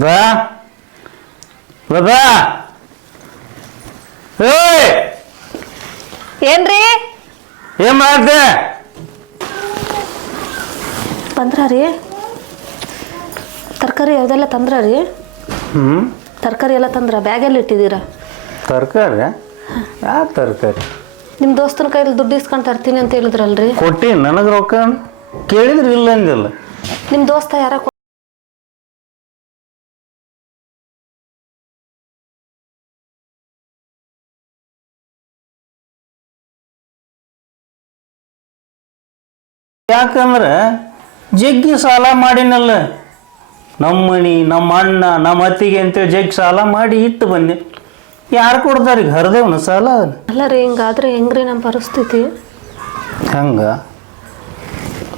ಲತಾ ಲತಾ ಏಯ್ ಏನ್ರಿ ಏನ್ ಮಾಡ್ದೆ ಬಂದ್ರ ರೀ ತರಕಾರಿ ಯಾವುದೆಲ್ಲ ತಂದ್ರ ರೀ ತರಕಾರಿ ಎಲ್ಲ ತಂದ್ರ ಬ್ಯಾಗಲ್ಲಿ ಇಟ್ಟಿದ್ದೀರಾ ತರಕಾರಿ ಯಾವ ತರಕಾರಿ ನಿಮ್ಮ ದೋಸ್ತನ ಕೈಯಲ್ಲಿ ದುಡ್ಡು ಇಸ್ಕೊಂಡು ತರ್ತೀನಿ ಅಂತ ಹೇಳಿದ್ರಲ್ರಿ ಕೊಟ್ಟಿ ನನಗೆ ರೊಕ್ಕ ಕೇಳಿದ್ರೆ ಇಲ್ಲ ಅಂದಿಲ್ಲ ನಿಮ್ಮ ದೋಸ್ತ ಯಾರ ಯಾಕಂದ್ರೆ ಜಗ್ಗಿ ಸಾಲ ಮಾಡಿನಲ್ಲ ನಮ್ಮ ಮನೆ ನಮ್ಮ ಅಣ್ಣ ನಮ್ಮ ಅತ್ತಿಗೆ ಅಂತೇಳಿ ಜಗ್ಗಿ ಸಾಲ ಮಾಡಿ ಇಟ್ಟು ಬಂದೆ ಯಾರು ಕೊಡ್ತಾರೆ ಈಗ ಹರಿದೇವನ ಸಾಲ ಅಲ್ಲ ರೀ ಹಿಂಗಾದ್ರೆ ಹೆಂಗ್ರಿ ನಮ್ಮ ಪರಿಸ್ಥಿತಿ ಹಂಗೆ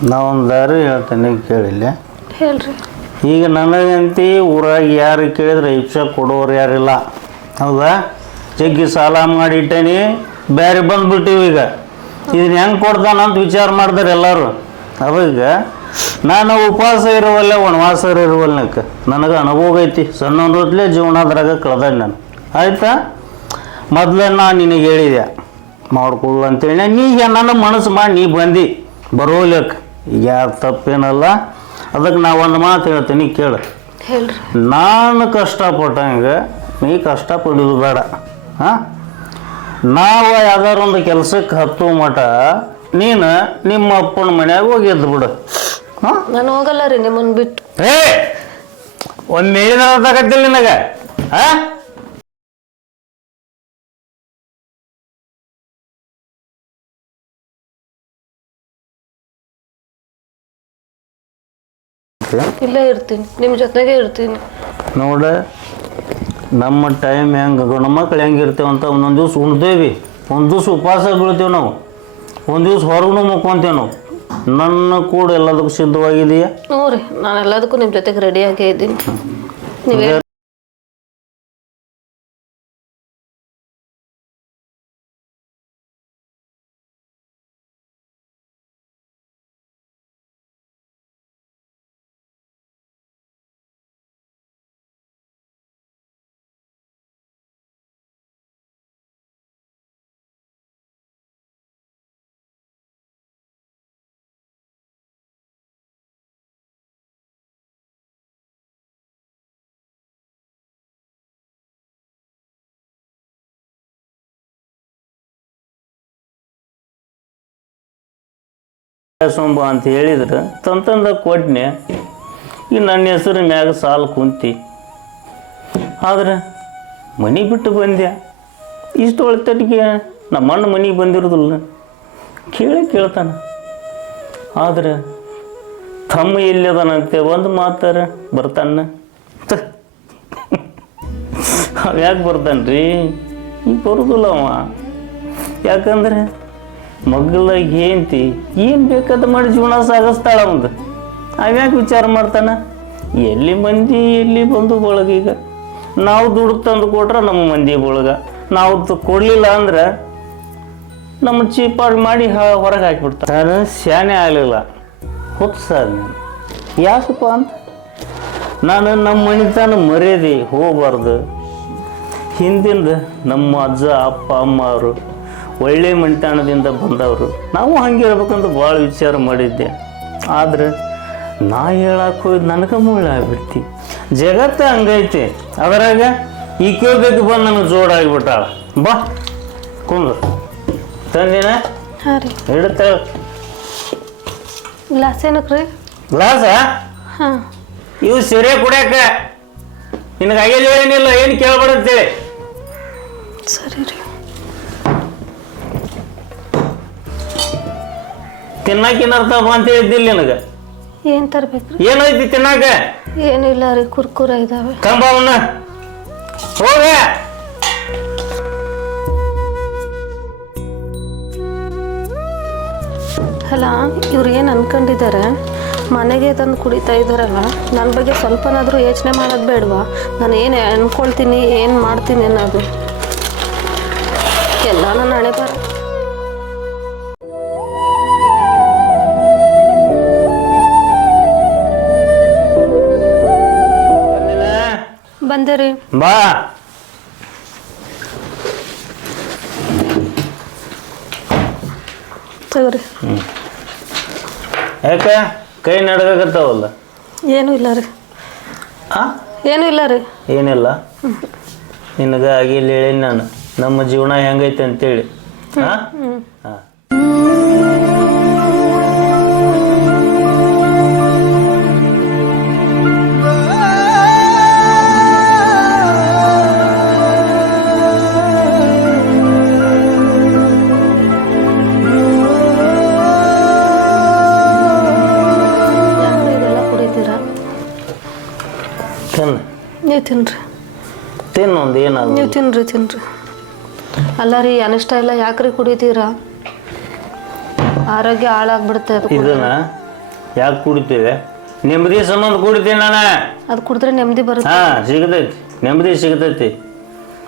ನಾವೊಂದು ದಾರಿ ಹೇಳ್ತೇನೆ ಕೇಳಿಲ್ಲ ಹೇಳ್ರಿ ಈಗ ನನಗಂತಿ ಊರಾಗ ಯಾರು ಕೇಳಿದ್ರೆ ಇಪ್ಸ ಕೊಡೋರು ಯಾರಿಲ್ಲ ಹೌದಾ ಜಗ್ಗಿ ಸಾಲ ಮಾಡಿ ಇಟ್ಟೇನಿ ಬೇರೆ ಬಂದ್ಬಿಟ್ಟಿವಿ ಈಗ ಇದನ್ನ ಹೆಂಗೆ ಕೊಡ್ತಾನಂತ ವಿಚಾರ ಮಾಡ್ತಾರೆ ಎಲ್ಲರೂ ಅವಾಗ ನಾನು ಉಪವಾಸ ಇರುವಲ್ಲೇ ವನವಾಸ ಇರುವಲ್ಲಕ್ಕೆ ನನಗೆ ಅನುಭವ ಐತಿ ಸಣ್ಣೊಂದೊತ್ತಲೇ ಜೀವನದ್ರಾಗ ಕಳೆದ ನಾನು ಆಯಿತಾ ಮೊದಲೇ ನಾನು ನಿನಗೆ ಹೇಳಿದೆ ಮಾಡ್ಕೊಳ್ಳು ಅಂತೇಳಿ ನೀಗ ನನ್ನ ಮನಸ್ಸು ಮಾಡಿ ನೀ ಬಂದು ಬರೋಲಕ್ಕೆ ಈಗ ಯಾರು ತಪ್ಪೇನಲ್ಲ ಅದಕ್ಕೆ ನಾ ಒಂದು ಮಾತು ಹೇಳ್ತೀನಿ ಕೇಳು ಹೇಳ್ರಿ ನಾನು ಕಷ್ಟಪಟ್ಟಂಗೆ ನೀ ಕಷ್ಟಪಡೋದು ಬೇಡ ಹಾಂ ನಾವು ಯಾವ್ದಾರು ಒಂದು ಕೆಲಸಕ್ಕೆ ಹತ್ತೋ ಮಟ ನೀನು ನಿಮ್ಮ ಅಪ್ಪನ ಮನ್ಯಾಗ ಹೋಗಿ ಎದ್ದು ಬಿಡು ಹಾಂ ನಾನು ಹೋಗಲ್ಲ ರೀ ನಿಮ್ಮನ್ನು ಬಿಟ್ಟು ಏ ಒಂದು ಏನಾಗತ್ತಿಲ್ಲ ನಿನಗೆ ಹಾಂ ಇಲ್ಲೇ ಇರ್ತೀನಿ ನಿಮ್ಮ ಜೊತೆಗೆ ಇರ್ತೀನಿ ನೋಡ ನಮ್ಮ ಟೈಮ್ ಹೆಂಗೆ ಗಂಡು ಮಕ್ಳು ಹೆಂಗೆ ಇರ್ತೇವೆ ಅಂತ ಒಂದೊಂದು ದಿವ್ಸ ಉಣ್ತೇವಿ ಒಂದು ದಿವ್ಸ ಉಪವಾಸ ಬೀಳ್ತೇವೆ ನಾವು ಒಂದು ದಿವ್ಸ ಹೊರಗೂ ಮುಕ್ಕೊಂತೇವೆ ನಾವು ನನ್ನ ಕೂಡ ಎಲ್ಲದಕ್ಕೂ ಸಿದ್ಧವಾಗಿದೆಯಾ ಹ್ಞೂ ರೀ ನಾನು ಎಲ್ಲದಕ್ಕೂ ನಿಮ್ಮ ಜೊತೆಗೆ ರೆಡಿಯಾಗೇ ಇದ್ದೀನಿ ನೀವೇ ಸೊಂಬ ಅಂತ ಹೇಳಿದ್ರೆ ತಂತಂದ ಕೊಡ್ನೆ ಈಗ ನನ್ನ ಹೆಸರು ಮ್ಯಾಗ ಸಾಲ ಕುಂತಿ ಆದ್ರೆ ಮನೆ ಬಿಟ್ಟು ಬಂದ್ಯಾ ಇಷ್ಟು ಒಳತಟ್ಟಿಗೆ ನಮ್ಮ ಅಣ್ಣ ಮನೆಗೆ ಬಂದಿರೋದಿಲ್ಲ ಕೇಳ್ತಾನೆ ಆದ್ರೆ ತಮ್ಮ ಎಲ್ಲಿದಾನಂತೆ ಒಂದು ಮಾತಾರ ಬರ್ತಾನ ಅವ ಯಾಕೆ ಬರ್ತಾನೆ ರೀ ಈಗ ಬರೋದಿಲ್ಲ ಅವ ಯಾಕಂದ್ರೆ ಮಗ್ಲಾಗ ಏಂತಿ ಏನು ಬೇಕಾದ ಮಾಡಿ ಜೀವನ ಸಾಗಿಸ್ತಾಳ ಒಂದು ಅವ್ಯಾಕೆ ವಿಚಾರ ಮಾಡ್ತಾನೆ ಎಲ್ಲಿ ಮಂದಿ ಎಲ್ಲಿ ಬಂದು ಬಳಗ ಈಗ ನಾವು ದುಡ್ಡು ತಂದು ಕೊಟ್ರೆ ನಮ್ಮ ಮಂದಿ ಬಳಗ ನಾವು ಕೊಡಲಿಲ್ಲ ಅಂದ್ರೆ ನಮ್ಮ ಚೀಪಾಗಿ ಮಾಡಿ ಹೊರಗೆ ಹಾಕಿಬಿಡ್ತಾರೆ ನಾನು ಶಾನೆ ಆಗಲಿಲ್ಲ ಹೊತ್ಸಾದ ನಾನು ಯಾಕಪ್ಪ ಅಂತ ನಾನು ನಮ್ಮ ಮನೆತನ ಮರ್ಯಾದೆ ಹೋಗಬಾರ್ದು ಹಿಂದಿಂದ ನಮ್ಮ ಅಜ್ಜ ಅಪ್ಪ ಅಮ್ಮ ಅವರು ಒಳ್ಳೆ ಮನೆತನದಿಂದ ಬಂದವರು ನಾವು ಹಂಗೆ ಇರ್ಬೇಕಂತ ಭಾಳ ವಿಚಾರ ಮಾಡಿದ್ದೆ ಆದ್ರೆ ನಾ ಹೇಳಕ್ಕೆ ಹೋಗಿ ನನಗೆ ಮುಳ್ಳು ಆಗ್ಬಿಡ್ತಿ ಜಗತ್ತು ಹಂಗೈತಿ ಅದರಾಗ ಈಕೋಬೇಕು ಬಂದು ನನಗೆ ಜೋಡಾಗಿಬಿಟ್ಟಾಳ ಬಾ ಕುಂದ್ರು ತಂದಿನ ಹಾಂ ರೀ ಹಿಡ್ತಾಳೆ ಗ್ಲಾಸ್ ಏನಕ್ಕೆ ರೀ ಗ್ಲಾಸ ಹಾಂ ಇವು ಸೀರೆ ಕುಡಿಯಾಕ ನಿನಗೆ ಆಗಿಲ್ಲ ಏನಿಲ್ಲ ಏನು ಕೇಳ್ಬೇಡಂತೇಳಿ ಸರಿ ರೀ ತಿನ್ನಾಕಿನರ್ತಾವ ಅಂತ ಹೇಳಿದ್ದಿಲ್ಲ ನಿನಗೆ ಏನು ತರ್ಬೇಕ್ರಿ ಏನೈತಿ ತಿನ್ನಾಕ ಏನಿಲ್ಲ ರೀ ಕುರ್ಕುರೆ ಇದಾವೆ ಕಂಬವನ್ನ ಹೋಗ ಅಲ್ಲ ಇವ್ರು ಏನು ಅನ್ಕೊಂಡಿದ್ದಾರೆ ಮನೆಗೆ ತಂದು ಕುಡಿತಾ ಇದ್ದಾರಲ್ಲ ನನ್ನ ಬಗ್ಗೆ ಸ್ವಲ್ಪನಾದರೂ ಯೋಚನೆ ಮಾಡೋದು ಬೇಡವಾ ನಾನು ಏನು ಅನ್ಕೊಳ್ತೀನಿ ಏನು ಮಾಡ್ತೀನಿ ಅನ್ನೋದು ಎಲ್ಲ ನನ್ನ ಹಣೆ ಬರ ಅಂದೆ ರೀ. ಬಾ. ತಗೋರಿ. ಯಾಕೆ ಕೈ ನಡ್ಕಕತ್ತಾವಲ್ಲ? ಏನೂ ಇಲ್ಲ ರೀ. ಹಾಂ, ಏನೂ ಇಲ್ಲ ರೀ. ಏನಿಲ್ಲ. ನಿನಗೆ ಆಗಿ ಇಲ್ಲಿ ಹೇಳೀನಿ ನಾನು ನಮ್ಮ ಜೀವನ ಹೆಂಗೈತೆ ಅಂತೇಳಿ. ಹಾಂ ಹಾಂ. ಯಾಕ್ರಿ ಇದೆಲ್ಲ ಕುಡಿತೀರಾ? ತಿನ್ನು ನೀವು ತಿನ್ರಿ. ತಿನ್ನೊಂದು ಏನಾದ್ರು. ನೀವು ತಿನ್ರಿ. ಅಲ್ಲ ರೀ, ಅನಿಷ್ಟ ಎಲ್ಲ ಯಾಕ್ರಿ ಕುಡಿತೀರಾ? ಆರೋಗ್ಯ ಹಾಳಾಗ್ಬಿಡುತ್ತೆ ಅದು. ಇದನ್ನ ಯಾಕೆ ಕುಡಿತೀವಿ? ನೆಮ್ಮದಿ ಸಂಬಂಧ ಕುಡಿತೀನಿ ನಾನು. ಅದು ಕುಡಿದ್ರೆ ನೆಮ್ಮದಿ ಬರುತ್ತೆ. ಹಾಂ, ಸಿಗ್ತೈತಿ, ನೆಮ್ಮದಿ ಸಿಗ್ತೈತಿ.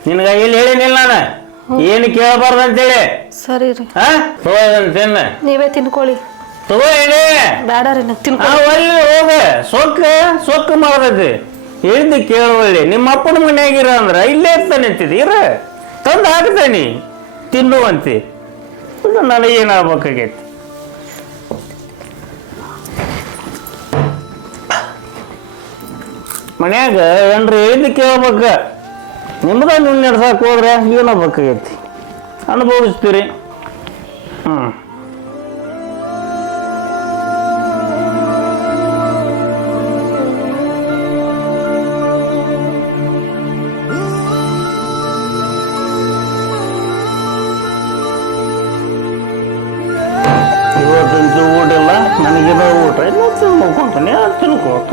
ನಿನಗೆ ಇಲ್ಲಿ ಹೇಳಿನಿಲ್ಲ ನಾನು ಏನು ಕೇಳಬಾರ್ದು ಅಂತೇಳಿ. ಸರಿ ರೀ. ಹಾಂ, ತಗೋದನ್ ತಿನ್ನ. ನೀವೇ ತಿನ್ಕೊಳ್ಳಿ. ತಗೋ ಹೇಳಿ. ಬೇಡ ರೀ, ನಾ ಅಲ್ಲಿ ಹೋಗ. ಸೊಕ್ಕ ಮಾಡ್ತೈತಿ. ಹೇಳಿದ್ದು ಕೇಳುವಳ್ಳಿ. ನಿಮ್ಮ ಅಪ್ಪನ ಮನೆಯಾಗಿರ ಅಂದ್ರೆ ಇಲ್ಲೇ ಇರ್ತಾನೆ ಅಂತಿದ್ದಿ. ತಂದು ಹಾಕ್ತಾನೆ ತಿನ್ನುವಂತೆ. ನನಗೆ ಏನಾಗ್ಬೇಕಾಗೈತಿ? ಮನ್ಯಾಗ ಏನ್ರಿ ಹೇಳಿದ್ದು ಕೇಳ್ಬೇಕ. ನಿಮ್ದ ನೀವು ನಡ್ಸಕ್ಕೆ ಹೋದ್ರೆ ಏನಾಗ್ಬೇಕಾಗೈತಿ? ಅನುಭವಿಸ್ತೀರಿ. ಹ್ಞೂ. ಇವತ್ತಂತೂ ಊಟ ಇಲ್ಲ, ನನಗಿದ ಊಟ ಇಲ್ಲ. ತಿನ್ಕೊಂತಾನೆ ತಿನ್ಕೋತ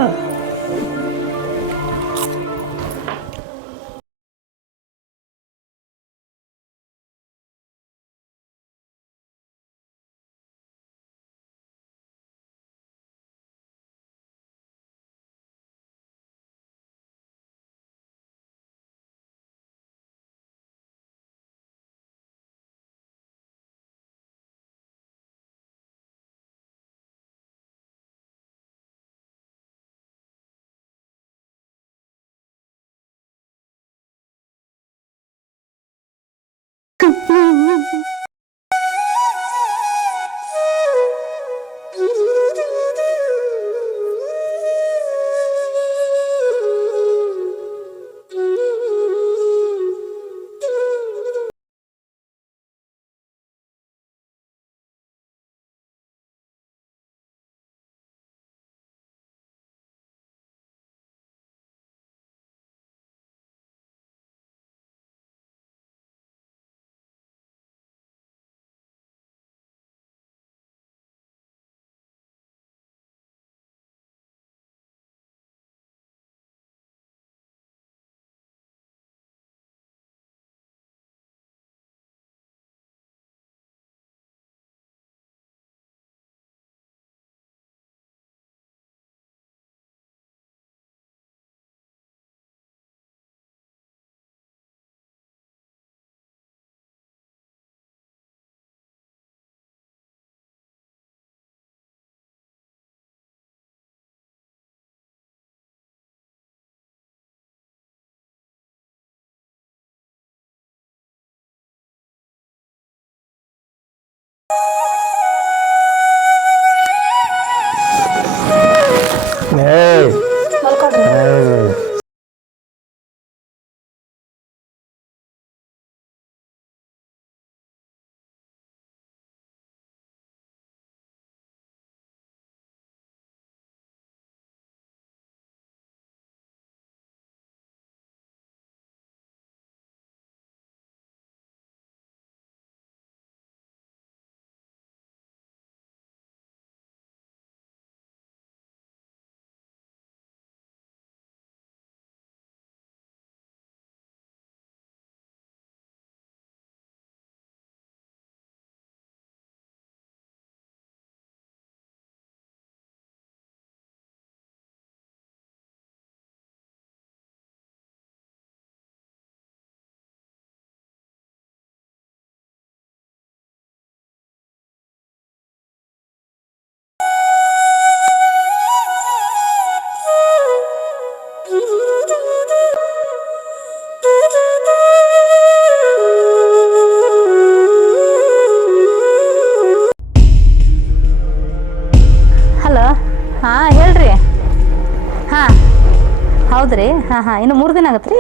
ಹೌದ್ರಿ ಹಾಂ ಹಾಂ ಇನ್ನು 3 ದಿನ ಆಗತ್ತೆ ರೀ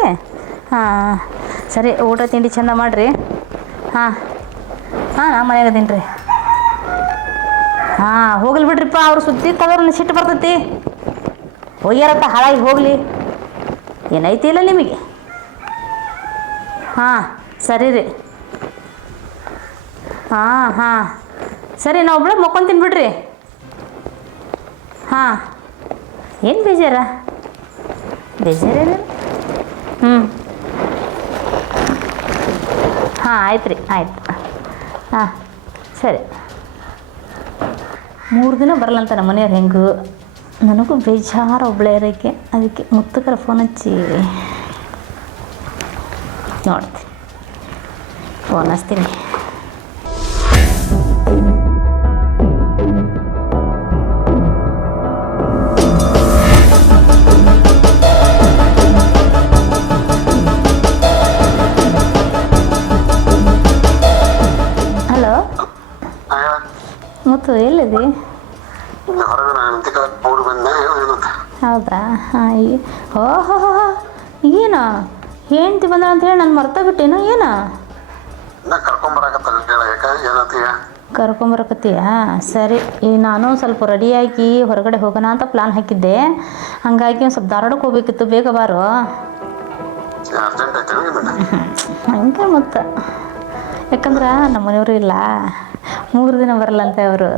ಹಾಂ ಸರಿ ಊಟ ತಿಂಡಿ ಚಂದ ಮಾಡಿರಿ ಹಾಂ ಹಾಂ ನಾ ಮನೆಯಾಗ ಅದೀನಿ ರೀ ಹಾಂ ಹೋಗ್ಲಿ ಬಿಡ್ರಿಪ್ಪ ಅವ್ರು ಸುದ್ದಿ ತಗೋರು ಸಿಟ್ಟು ಬರ್ತೈತಿ ಹೋಗ್ಯಾರತ್ತ ಹಾಳಾಗಿ ಹೋಗಲಿ ಏನೈತಿ ಇಲ್ಲ ನಿಮಗೆ ಹಾಂ ಸರಿ ರೀ ಹಾಂ ಹಾಂ ಸರಿ ನಾ ಒಬ್ಬಳೆ ಮಕ್ಕೊಂತೀನಿ ಬಿಡ್ರಿ ಹಾಂ ಏನು ಬೇಜಾರೇನು ಹ್ಞೂ ಹಾಂ ಆಯ್ತು ರೀ ಆಯ್ತು ಹಾಂ ಸರಿ 3 ದಿನ ಬರಲ್ಲಂತ ನಮ್ಮ ಮನೆಯವ್ರು ಹೆಂಗೆ ನನಗೂ ಬೇಜಾರು ಒಬ್ಬಳೇ ಇರೋಕ್ಕೆ ಅದಕ್ಕೆ ಮುತ್ತುಕರ ಫೋನ್ ಹಚ್ಚಿ ನೋಡ್ತೀನಿ ಫೋನ್ ಹಚ್ತೀನಿ ಹಲೋ ಮುತ್ತು ಎಲ್ಲಿದೆ ಹೌದಾ ಹಾಂ ಓಹೋ ಏನು ಹೆಂಡ್ತಿ ಬಂದ ಅಂತ ಹೇಳಿ ನಾನು ಮರ್ತಾ ಬಿಟ್ಟೇನೋ ಏನು ಕರ್ಕೊಂಬರಕತ್ತೀಯ ಸರಿ ಈಗ ನಾನು ಸ್ವಲ್ಪ ರೆಡಿಯಾಗಿ ಹೊರಗಡೆ ಹೋಗೋಣ ಅಂತ ಪ್ಲಾನ್ ಹಾಕಿದ್ದೆ ಹಂಗಾಗಿ ಒಂದು ಸ್ವಲ್ಪ ಧಾರವಾಡಕ್ಕೆ ಹೋಗ್ಬೇಕಿತ್ತು ಬೇಗ ಬಾರು ಹಂಗೆ ಮತ್ತು ಯಾಕಂದ್ರೆ ನಮ್ಮ ಮನೆಯವರು ಇಲ್ಲ 3 ದಿನ ಬರಲ್ಲಂತ ಅವರು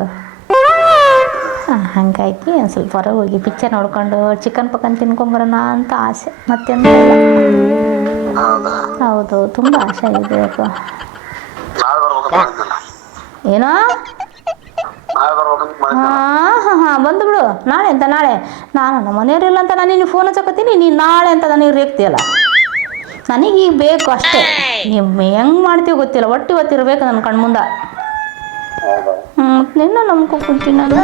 ಹಾಗಾಗಿ ಒಂದು ಸ್ವಲ್ಪ ಹೊರಗೆ ಹೋಗಿ ಪಿಕ್ಚರ್ ನೋಡ್ಕೊಂಡು ಚಿಕನ್ ಪಕ್ಕನ್ ತಿನ್ಕೊಂಬರೋಣ ಅಂತ ಆಸೆ ಮತ್ತೇನು ಹೌದು ತುಂಬ ಆಸೆ ಆಗಿದೆ ಯಾಕೋ ಏನೋ ಹಾಂ ಹಾಂ ಹಾಂ ಬಂದು ಬಿಡು ನಾಳೆ ಅಂತ ನಾಳೆ ನಾನು ನಮ್ಮ ಮನೆಯವರಿಲ್ಲ ಅಂತ ನಾನು ನಿನಗೆ ಫೋನ್ ಹಚ್ಚಕತ್ತೀನಿ ನೀನು ನಾಳೆ ಅಂತ ನನಗೆ ರೇಗ್ತೀಯಲ್ಲ ನನಗೆ ಈಗ ಬೇಕು ಅಷ್ಟೇ ನೀವು ಹೆಂಗೆ ಮಾಡ್ತೀವಿ ಗೊತ್ತಿಲ್ಲ ಒಟ್ಟು ಇವತ್ತಿರ್ಬೇಕು ನನ್ನ ಕಣ್ಮುಂದೆ ಮತ್ತು ನಿನ್ನ ನಂಬ್ಕೊಂತೀನಿ ನಾನು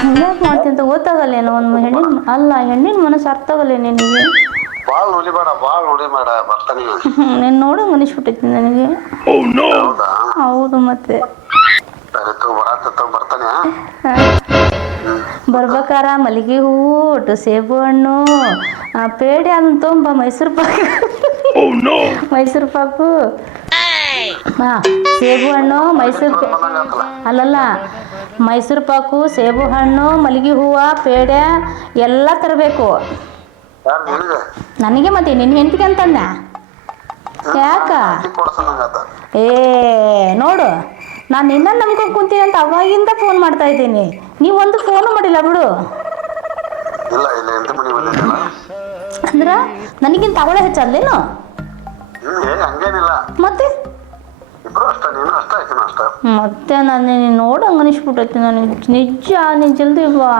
ಹಂಗ್ಯಾಕೆ ಮಾಡ್ತೀನಿ ಅಂತ ಗೊತ್ತಾಗಲ್ಲೇನೋ ಒಂದು ಹೆಣ್ಣಿನ ಮನಸ್ಸು ಅರ್ಥ ಆಗಲ್ಲ ನಿನಗೆ ನೀನು ನೋಡಂಗೆ ಅನಿಸ್ಬಿಟ್ಟೈತಿ ನನಗೆ ಹೌದು ಮತ್ತೆ ಬರ್ಬೇಕಾರ ಮಲ್ಲಿಗೆ ಹೂವು ಒಟ್ಟು ಸೇಬು ಹಣ್ಣು ಪೇಡೆ ಅದನ್ನು ತೊಂಬ ಮೈಸೂರು ಪಾಕು ಹಾಂ ಸೇಬು ಹಣ್ಣು ಅಲ್ಲಲ್ಲ ಮೈಸೂರು ಪಾಕು ಸೇಬು ಹಣ್ಣು ಮಲ್ಲಿಗೆ ಹೂವು ಪೇಡೆ ಎಲ್ಲ ತರಬೇಕು ನನಗೆ ಮತ್ತೆ ನಿನ್ನ ಹೆಂಡತಿಗೆ ಅಂತಂದ ಯಾಕ ಏ ನೋಡು ನಾನು ನಿನ್ನ ನಂಬ್ಕೊಂಡು ಕುಂತೀನಿ ಅಂತ ಅವಾಗಿಂದ ಫೋನ್ ಮಾಡ್ತಾ ಇದ್ದೀನಿ ನೀವು ಒಂದು ಫೋನು ಮಾಡಿಲ್ಲ ಬಿಡು ಅಂದ್ರೆ ನನಗಿಂತ ಅವಳೇ ಹೆಚ್ಚಲ್ಲೇನು ಮತ್ತೆ ಮತ್ತೆ ನಾನು ನೀನು ನೋಡಂಗೆ ಅನಿಸ್ಬಿಟ್ಟೈತಿ ನನಗೆ ನಿಜ ನೀನು ಜಲ್ದಿ ಬಾ